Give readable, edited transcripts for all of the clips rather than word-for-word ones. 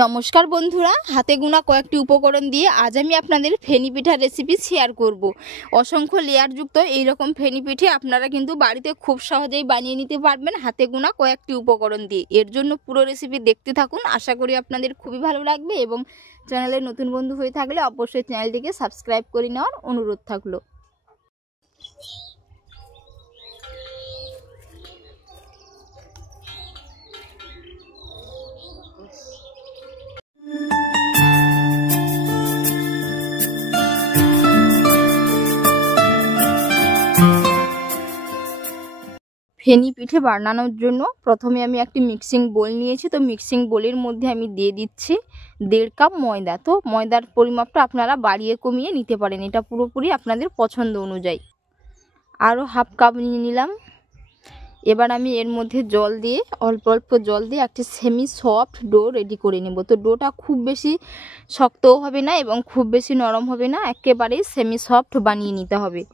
নমস্কার বন্ধুরা, হাতে গোনা কয়েকটি উপকরণ দিয়ে আজ আমি আপনাদের ফেনি পিঠার রেসিপি শেয়ার করব। অসংখ্য লেয়ারযুক্ত এই রকম ফেনি পিঠে আপনারা কিন্তু বাড়িতে খুব সহজেই বানিয়ে নিতে পারবেন হাতে গোনা কয়েকটি উপকরণ দিয়ে। এর জন্য পুরো রেসিপি দেখতে থাকুন, আশা করি আপনাদের খুবই ভালো লাগবে এবং চ্যানেলে নতুন বন্ধু হয়ে থাকলে অবশ্যই চ্যানেলটিকে সাবস্ক্রাইব করে নেওয়ার অনুরোধ থাকলো। ফেনি পিঠে বানানোর জন্য প্রথমে আমি একটি মিক্সিং বোল নিয়েছি। তো মিক্সিং বোলের মধ্যে আমি দিয়ে দিচ্ছি 1.5 কাপ ময়দা। তো ময়দার পরিমাপটা আপনারা বাড়িয়ে কমিয়ে নিতে পারেন, এটা পুরোপুরি আপনাদের পছন্দ অনুযায়ী। আরও 1/2 কাপ নিয়ে নিলাম। এবার আমি এর মধ্যে জল দিয়ে অল্প অল্প জল দিয়ে একটি সেমি সফট ডো রেডি করে নেব। তো ডোটা খুব বেশি শক্তও হবে না এবং খুব বেশি নরম হবে না, একেবারেই সেমি সফট বানিয়ে নিতে হবে।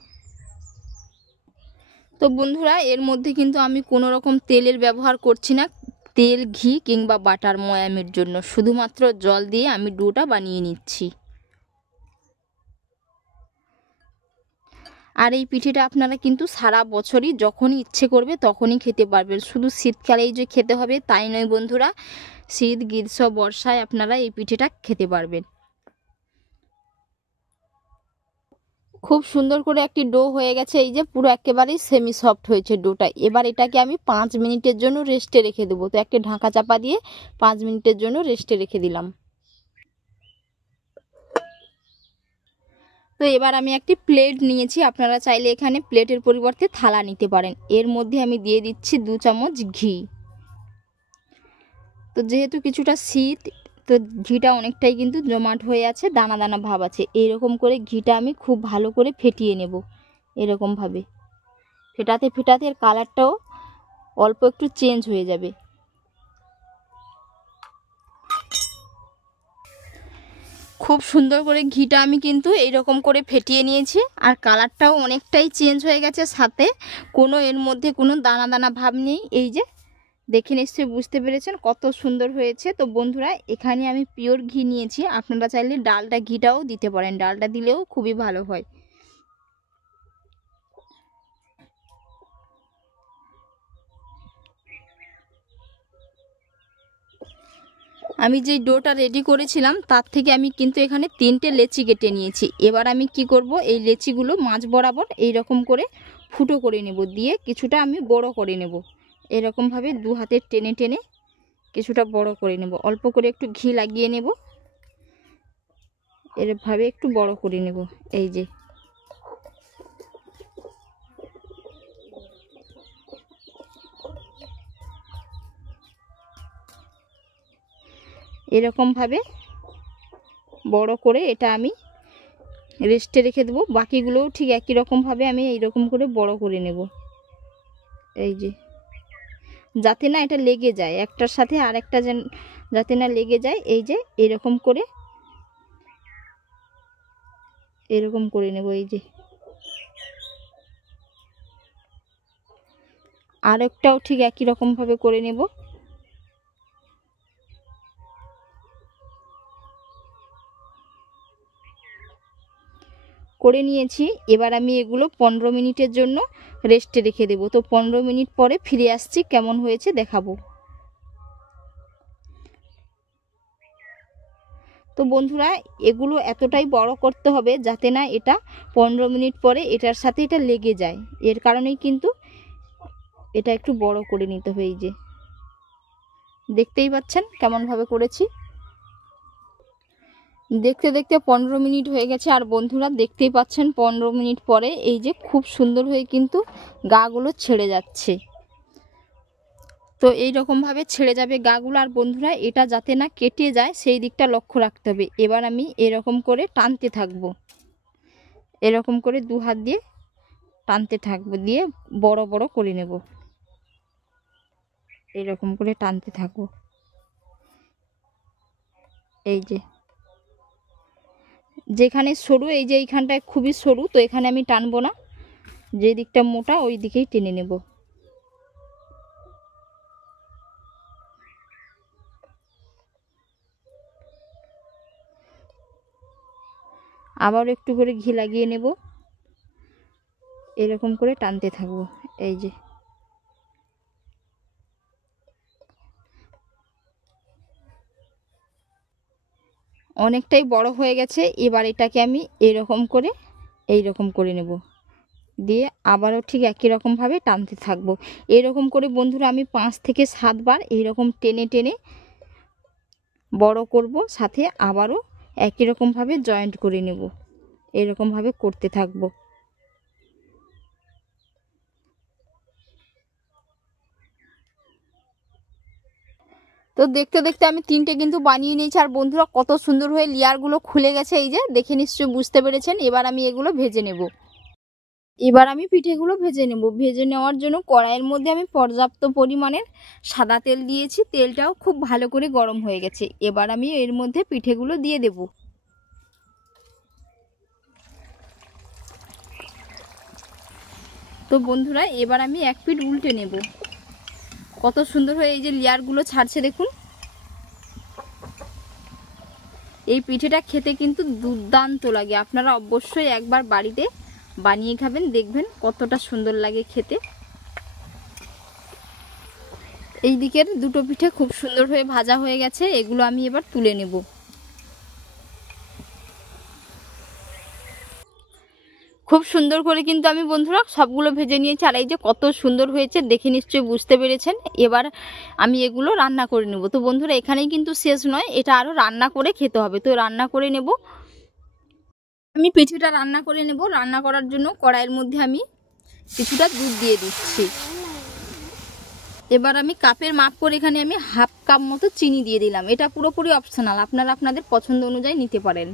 তো বন্ধুরা, এর মধ্যে কিন্তু আমি কোনো রকম তেলের ব্যবহার করছি না, তেল, ঘি কিংবা বাটার ময়ামের জন্য শুধুমাত্র জল দিয়ে আমি ডোটা বানিয়ে নিচ্ছি। আর এই পিঠেটা আপনারা কিন্তু সারা বছরই যখনই ইচ্ছে করবে তখনই খেতে পারবেন, শুধু শীতকালেই যে খেতে হবে তাই নয় বন্ধুরা, শীত, গ্রীষ্ম, বর্ষায় আপনারা এই পিঠেটা খেতে পারবেন। খুব সুন্দর করে একটি ডো হয়ে গেছে, এই যে পুরো একেবারেই সেমি সফট হয়েছে ডোটা। এবার এটাকে আমি 5 মিনিটের জন্য রেস্টে রেখে দেবো। তো একটি ঢাকা চাপা দিয়ে 5 মিনিটের জন্য রেস্টে রেখে দিলাম। তো এবার আমি একটি প্লেট নিয়েছি, আপনারা চাইলে এখানে প্লেটের পরিবর্তে থালা নিতে পারেন। এর মধ্যে আমি দিয়ে দিচ্ছি 2 চামচ ঘি। তো যেহেতু কিছুটা শীত, তো ঘিটা অনেকটাই কিন্তু জমাট হয়ে আছে, দানা দানা ভাব আছে। এইরকম করে ঘিটা আমি খুব ভালো করে ফেটিয়ে নেব। এরকমভাবে ফেটাতে ফেটাতে এর কালারটাও অল্প একটু চেঞ্জ হয়ে যাবে। খুব সুন্দর করে ঘিটা আমি কিন্তু এইরকম করে ফেটিয়ে নিয়েছি, আর কালারটাও অনেকটাই চেঞ্জ হয়ে গেছে, সাথে কোনো এর মধ্যে কোনো দানা দানা ভাব নেই। এই যে দেখে নিশ্চয়ই বুঝতে পেরেছেন কত সুন্দর হয়েছে। তো বন্ধুরা, এখানে আমি পিওর ঘি নিয়েছি, আপনারা চাইলে ডালটা ঘিটাও দিতে পারেন, ডালটা দিলেও খুবই ভালো হয়। আমি যে ডোটা রেডি করেছিলাম তার থেকে আমি কিন্তু এখানে 3টে লেচি কেটে নিয়েছি। এবার আমি কি করব, এই লেচিগুলো মাঝ বরাবর এই রকম করে ফুটো করে নেব, দিয়ে কিছুটা আমি বড় করে নেব। এরকমভাবে 2 হাতে টেনে টেনে কিছুটা বড় করে নেব, অল্প করে একটু ঘি লাগিয়ে নেব, এরভাবে একটু বড় করে নেব। এই যে এরকমভাবে বড় করে এটা আমি রেস্টে রেখে দেবো। বাকিগুলোও ঠিক একই রকমভাবে আমি এইরকম করে বড় করে নেব। এই যে যাতে না এটা লেগে যায়, একটার সাথে আর একটা যাতে না লেগে যায়, এই যে এরকম করে এরকম করে নেব। এই যে আরেকটাও ঠিক একই রকমভাবে করে নেব। করে নিয়েছি। এবার আমি এগুলো 15 মিনিটের জন্য রেস্টে রেখে দেব। তো 15 মিনিট পরে ফিরে আসছি, কেমন হয়েছে দেখাবো। তো বন্ধুরা, এগুলো এতটাই বড় করতে হবে যাতে না এটা 15 মিনিট পরে এটার সাথে এটা লেগে যায়, এর কারণেই কিন্তু এটা একটু বড় করে নিতে হবে। এই যে দেখতেই পাচ্ছেন কেমনভাবে করেছি। দেখতে দেখতে 15 মিনিট হয়ে গেছে, আর বন্ধুরা দেখতেই পাচ্ছেন 15 মিনিট পরে এই যে খুব সুন্দর হয়ে কিন্তু গাগুলো ছেড়ে যাচ্ছে। তো এই রকমভাবে ছেড়ে যাবে গাগুলো। আর বন্ধুরা, এটা যাতে না কেটে যায় সেই দিকটা লক্ষ্য রাখতে হবে। এবার আমি এরকম করে টানতে থাকবো, এরকম করে 2 হাত দিয়ে টানতে থাকবো, দিয়ে বড় বড় করে নেব। এরকম করে টানতে থাকবো। এই যে যেখানে সরু, এই যে এইখানটায় খুবই সরু, তো এখানে আমি টানবো না, যে দিকটা মোটা ওই দিকেই টেনে নেব। আবার একটু করে ঘি লাগিয়ে নেব, এরকম করে টানতে থাকবো। এই যে অনেকটাই বড় হয়ে গেছে। এবার এটাকে আমি এইরকম করে নেব, দিয়ে আবারও ঠিক একই রকমভাবে টানতে থাকবো। এরকম করে বন্ধুরা আমি 5 থেকে 7 বার এইরকম টেনে টেনে বড় করব, সাথে আবারও একই রকমভাবে জয়েন্ট করে নেব। এরকমভাবে করতে থাকবো। তো দেখতে দেখতে আমি 3টে কিন্তু বানিয়ে নিয়েছি। আর বন্ধুরা কত সুন্দর হয়ে লেয়ারগুলো খুলে গেছে, এই যে দেখে নিশ্চয়ই বুঝতে পেরেছেন। এবার আমি এগুলো ভেজে নেব। এবার আমি পিঠেগুলো ভেজে নেব। ভেজে নেওয়ার জন্য কড়াইয়ের মধ্যে আমি পর্যাপ্ত পরিমাণের সাদা তেল দিয়েছি। তেলটাও খুব ভালো করে গরম হয়ে গেছে। এবার আমি এর মধ্যে পিঠেগুলো দিয়ে দেব। তো বন্ধুরা এবার আমি এক পিঠ উল্টে নেব। কত সুন্দর হয়ে এই যে লেয়ারগুলো ছাড়ছে দেখুন। এই পিঠেটা খেতে কিন্তু দুর্দান্ত লাগে। আপনারা অবশ্যই একবার বাড়িতে বানিয়ে খাবেন, দেখবেন কতটা সুন্দর লাগে খেতে। এই দিকের দুটো পিঠে খুব সুন্দর হয়ে ভাজা হয়ে গেছে। এগুলো আমি এবার তুলে নেব। খুব সুন্দর করে কিন্তু আমি বন্ধুরা সবগুলো ভেজে নিয়েছি। আর এই যে কত সুন্দর হয়েছে দেখে নিশ্চয়ই বুঝতে পেরেছেন। এবার আমি এগুলো রান্না করে নেব। তো বন্ধুরা এখানেই কিন্তু শেষ নয়, এটা আরও রান্না করে খেতে হবে। তো রান্না করে নেব। আমি পিঠেটা রান্না করে নেব। রান্না করার জন্য কড়াইয়ের মধ্যে আমি কিছুটা দুধ দিয়ে দিচ্ছি। এবার আমি কাপের মাপ করে এখানে আমি হাফ কাপ মতো চিনি দিয়ে দিলাম। এটা পুরোপুরি অপশনাল, আপনারা আপনাদের পছন্দ অনুযায়ী নিতে পারেন।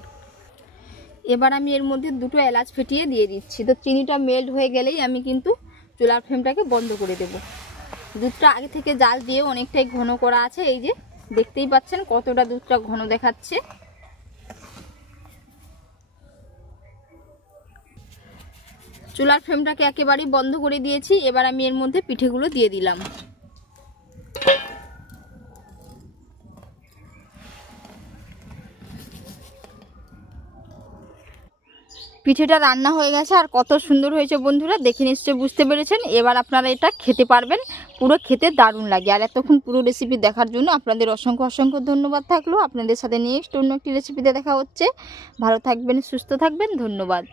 এবার আমি এর মধ্যে 2টো এলাচ ফেটিয়ে দিয়ে দিচ্ছি। তো চিনিটা মেল্ট হয়ে গেলেই আমি কিন্তু চুলার ফ্লেমটাকে বন্ধ করে দেব। দুধটা আগে থেকে জাল দিয়ে অনেকটাই ঘন করা আছে। এই যে দেখতেই পাচ্ছেন কতটা দুধটা ঘন দেখাচ্ছে। চুলার ফ্লেমটাকে একেবারেই বন্ধ করে দিয়েছি। এবার আমি এর মধ্যে পিঠেগুলো দিয়ে দিলাম। পিঠেটা রান্না হয়ে গেছে। আর কত সুন্দর হয়েছে বন্ধুরা দেখে নিশ্চয়ই বুঝতে পেরেছেন। এবার আপনারা এটা খেতে পারবেন, পুরো খেতে দারুণ লাগে। আর এতক্ষণ পুরো রেসিপি দেখার জন্য আপনাদের অসংখ্য অসংখ্য ধন্যবাদ থাকলো। আপনাদের সাথে নেক্সট অন্য একটি রেসিপিতে দেখা হচ্ছে। ভালো থাকবেন, সুস্থ থাকবেন, ধন্যবাদ।